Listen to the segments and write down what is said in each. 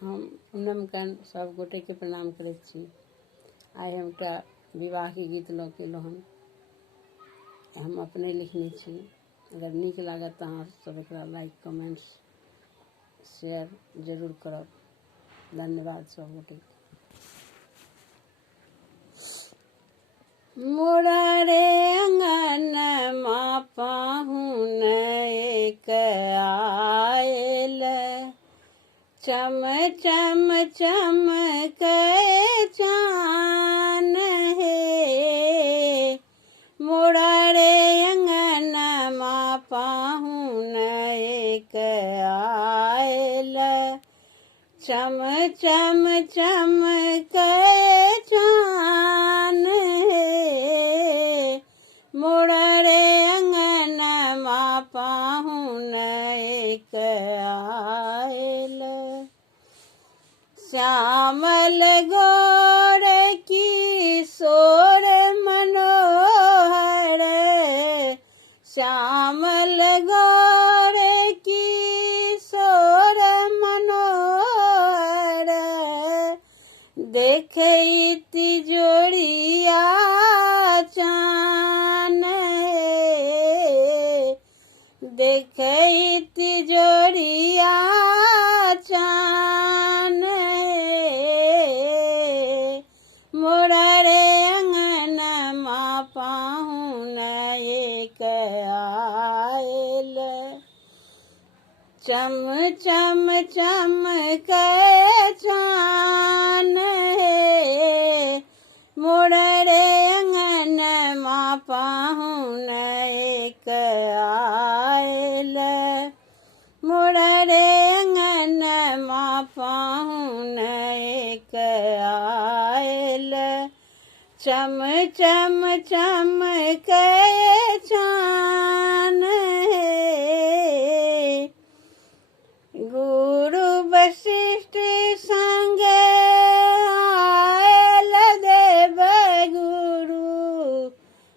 हम पूनमकन सब गोटे के प्रणाम करैत छी। आइ हम एकटा विवाह के गीत लऽ के एलहुँ हन। हम अपने लिखने छी। अगर नीक लागत तऽ अहाँ सब एकरा लाइक कमेंट्स शेयर जरूर करब। धन्यवाद सब गोटे। मोरा रे अंगनमा पाहुन एक आयल, चम चम चमकै चान हे। मोरा रे अंगनमा पाहुन एक आयल, चम चम चमकै चान हे। मोरा रे अंगनमा पाहुन एक आयल, श्यामल गोर किशोर मनोहर, श्यामल गोर किशोर मनोहर, देखैत जोड़िया चान हे। देखैत जोड़िया चान हे। मोरा रे अंगनमा पाहुन एक आयल, चम चम चमकै चान हे। मोरा रे अंगनमा पाहुन एक आयल, मोरा रे अंगनमा पाहुन एक आयल, चम चम चमकै चान हे। गुरु वशिष्ठ संग आयल देव गुरु,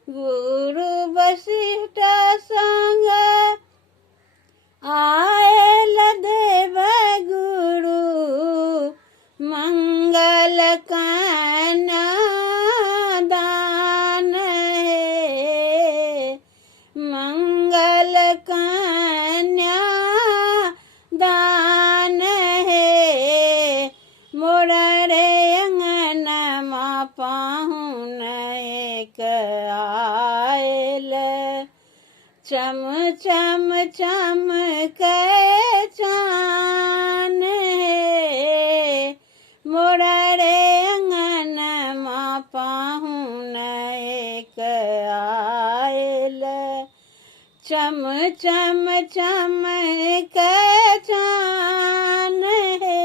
गुरु वशिष्ठ संग आयल देव गुरु, मंगल कन्या दान हे। मंगल कन्या दान हे। मोरा रे अंगनमा पाहुन एक आयल, चम चम चमकै चान हे। मोरा रे अंगनमा पाहुन एक आयल, चम चम चमकै चान हे।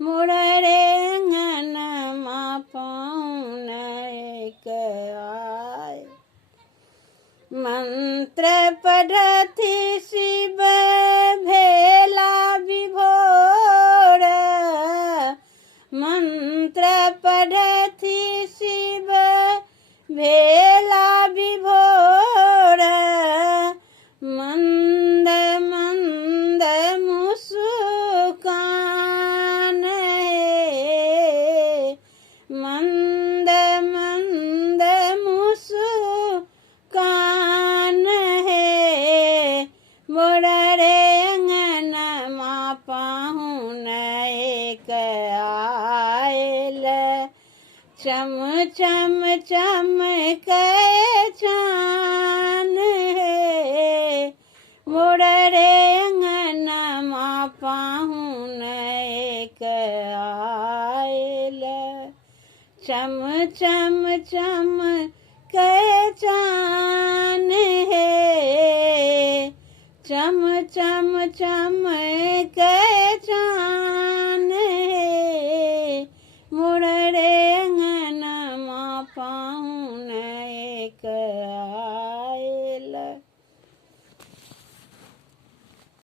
मोरा रे अंगनमा पाहुन एक आयल, मंत्र पढ़ति शिव भेला विभोर, मंत्र पढ़ति शिव भेला विभोर, मंद मंद मुस्कान हे। मंद मंद मुस्कान हे। मोरा रे अंगनमा पाहुन एक आयल, चम चम चमकै चान हे। मोरा रे अंगनमा पाहुन एक आयल, चम चम चमकै चान हे। चम चम चमकै चान